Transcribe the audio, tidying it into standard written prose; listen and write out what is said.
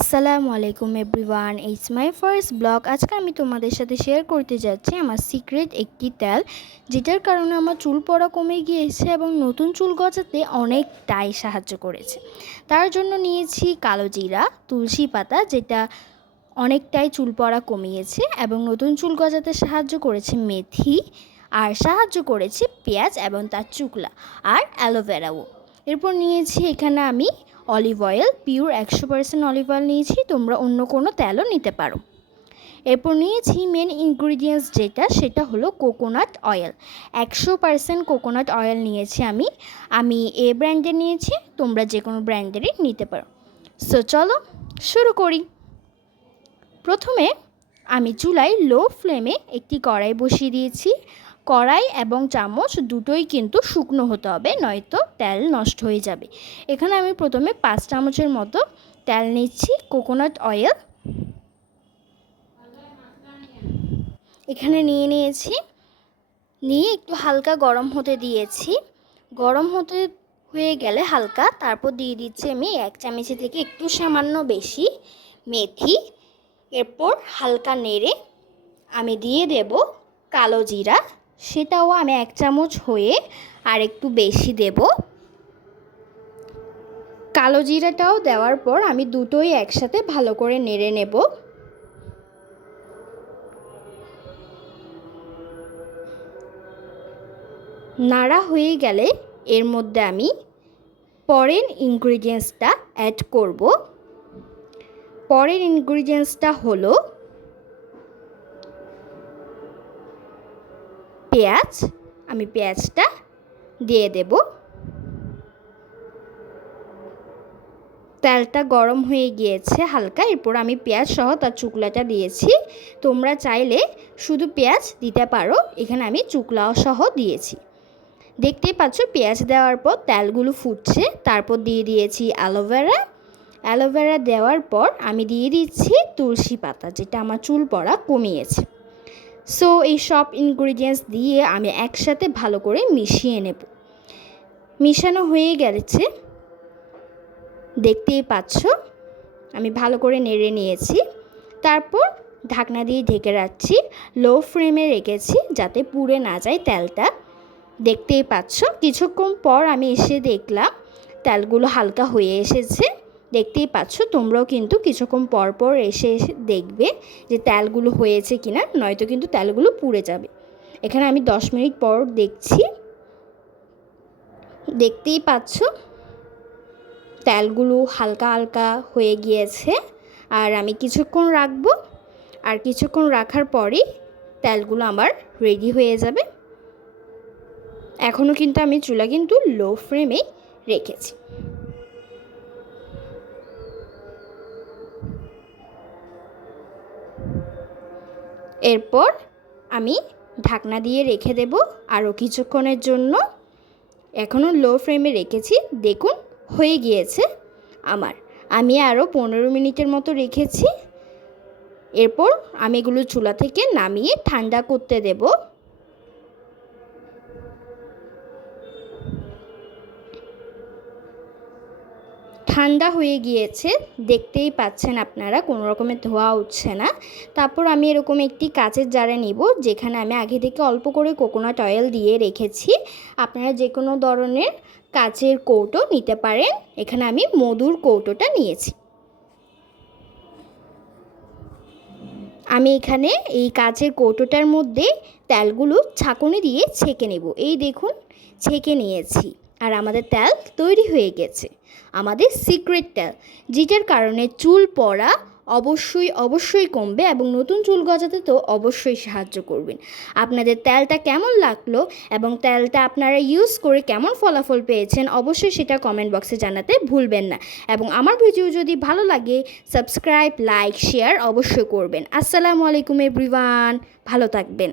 আসসালামু আলাইকুম everyone, it's my first blog. আজকে আমি তোমাদের সাথে শেয়ার করতে যাচ্ছি আমার সিক্রেট একটি তেল, যেটার কারণে আমার চুল পড়া কমে গিয়েছে এবং নতুন চুল গজাতে অনেকটাই সাহায্য করেছে। তার জন্য নিয়েছি কালো জিরা, তুলসী পাতা, যেটা অনেকটাই চুল পড়া কমিয়েছে এবং নতুন চুল গজাতে সাহায্য করেছে মেথি, আর সাহায্য করেছে পেঁয়াজ এবং তার চুকলা, আর অ্যালোভেরাও। এরপর নিয়েছি এখানে আমি olive oil, pure 100% olive oil নিয়েছি, তোমরা অন্য কোনো তেলও নিতে পারো। এরপর নিয়েছি মেন ইনগ্রিডিয়েন্টস যেটা, সেটা হলো কোকোনাট অয়েল। 100% কোকোনাট অয়েল নিয়েছি আমি এ ব্র্যান্ডের নিয়েছি, তোমরা যে কোনো ব্র্যান্ডেরই নিতে পারো। সো চলো শুরু করি। প্রথমে আমি চুলায় লো ফ্লেমে একটি কড়াই বসিয়ে দিয়েছি। কড়াই এবং চামচ দুটোই কিন্তু শুকনো হতে হবে, নয়তো তেল নষ্ট হয়ে যাবে। এখানে আমি প্রথমে 5 চামচের মতো তেল নিচ্ছি, কোকোনাট অয়েল এখানে নিয়েছি। নিয়ে একটু হালকা গরম হতে দিয়েছি। গরম হয়ে গেলে হালকা, তারপর দিয়ে দিচ্ছি আমি 1 চামচের থেকে একটু সামান্য বেশি মেথি। এরপর হালকা নেড়ে আমি দিয়ে দেব কালো জিরা, সেটাও আমি 1 চামচ হয়ে আর একটু বেশি দেব। কালো জিরাটাও দেওয়ার পর আমি দুটোই একসাথে ভালো করে নেড়ে নেব। নাড়া হয়ে গেলে এর মধ্যে আমি পরের ইনগ্রিডিয়েন্টসটা অ্যাড করব। পরের ইনগ্রিডিয়েন্টসটা হলো পেঁয়াজ। আমি পেঁয়াজটা দিয়ে দেব। তেলটা গরম হয়ে গিয়েছে হালকা, এরপর আমি পেঁয়াজ সহ তার চুকলাটা দিয়েছি। তোমরা চাইলে শুধু পেঁয়াজ দিতে পারো, এখানে আমি চুকলাও সহ দিয়েছি। দেখতেই পাচ্ছ পেঁয়াজ দেওয়ার পর তেলগুলো ফুটছে। তারপর দিয়ে দিয়েছি অ্যালোভেরা দেওয়ার পর আমি দিয়ে দিচ্ছি তুলসী পাতা, যেটা আমার চুল পড়া কমিয়েছে। সো এই সব ইনগ্রিডিয়েন্টস দিয়ে আমি একসাথে ভালো করে মিশিয়ে নেব। মিশানো হয়ে গেছে, দেখতেই পাচ্ছ আমি ভালো করে নেড়ে নিয়েছি। তারপর ঢাকনা দিয়ে ঢেকে রাখছি, লো ফ্লেমে রেখেছি যাতে পুড়ে না যায় তেলটা। দেখতেই পাচ্ছ কিছুক্ষণ পর আমি এসে দেখলাম তেলগুলো হালকা হয়ে এসেছে। দেখতেই পাচ্ছ তোমরাও কিন্তু কিছুক্ষণ পর পর এসে দেখবে যে তেলগুলো হয়েছে কিনা, নয়তো কিন্তু তেলগুলো পুড়ে যাবে। এখানে আমি 10 মিনিট পর দেখছি। দেখতেই পাচ্ছ তেলগুলো হালকা হালকা হয়ে গিয়েছে। আর আমি কিছুক্ষণ রাখবো, আর কিছুক্ষণ রাখার পরেই তেলগুলো আমার রেডি হয়ে যাবে। এখনও কিন্তু আমি চুলা কিন্তু লো ফ্লেমে রেখেছি। এরপর আমি ঢাকনা দিয়ে রেখে দেব আরও কিছুক্ষণের জন্য। এখনও লো ফ্লেমে রেখেছি, দেখুন হয়ে গিয়েছে আমি আরও 15 মিনিটের মতো রেখেছি। এরপর আমি এগুলো চুলা থেকে নামিয়ে ঠান্ডা করতে দেব। ঠান্ডা হয়ে গিয়েছে, দেখতেই পাচ্ছেন আপনারা কোনো রকমের ধোয়া উঠছে না। তারপর আমি এরকম একটি কাচের জারে নিব, যেখানে আমি আগে থেকে অল্প করে কোকোনাট অয়েল দিয়ে রেখেছি। আপনারা যে কোনো ধরনের কাচের কৌটো নিতে পারেন। এখানে আমি মধুর কৌটোটা নিয়েছি। আমি এখানে এই কাচের কৌটোটার মধ্যে তেলগুলো ছাঁকুনি দিয়ে ছেঁকে নেব। এই দেখুন ছেঁকে নিয়েছি, আর আমাদের তেল তৈরি হয়ে গেছে, আমাদের সিক্রেট তেল, যেটার কারণে চুল পড়া অবশ্যই কমবে এবং নতুন চুল গজাতে তো অবশ্যই সাহায্য করবেন। আপনাদের তেলটা কেমন লাগলো এবং তেলটা আপনারা ইউজ করে কেমন ফলাফল পেয়েছেন অবশ্যই সেটা কমেন্ট বক্সে জানাতে ভুলবেন না। এবং আমার ভিডিও যদি ভালো লাগে সাবস্ক্রাইব, লাইক, শেয়ার অবশ্যই করবেন। আসসালামু আলাইকুম এভরিওয়ান, ভালো থাকবেন।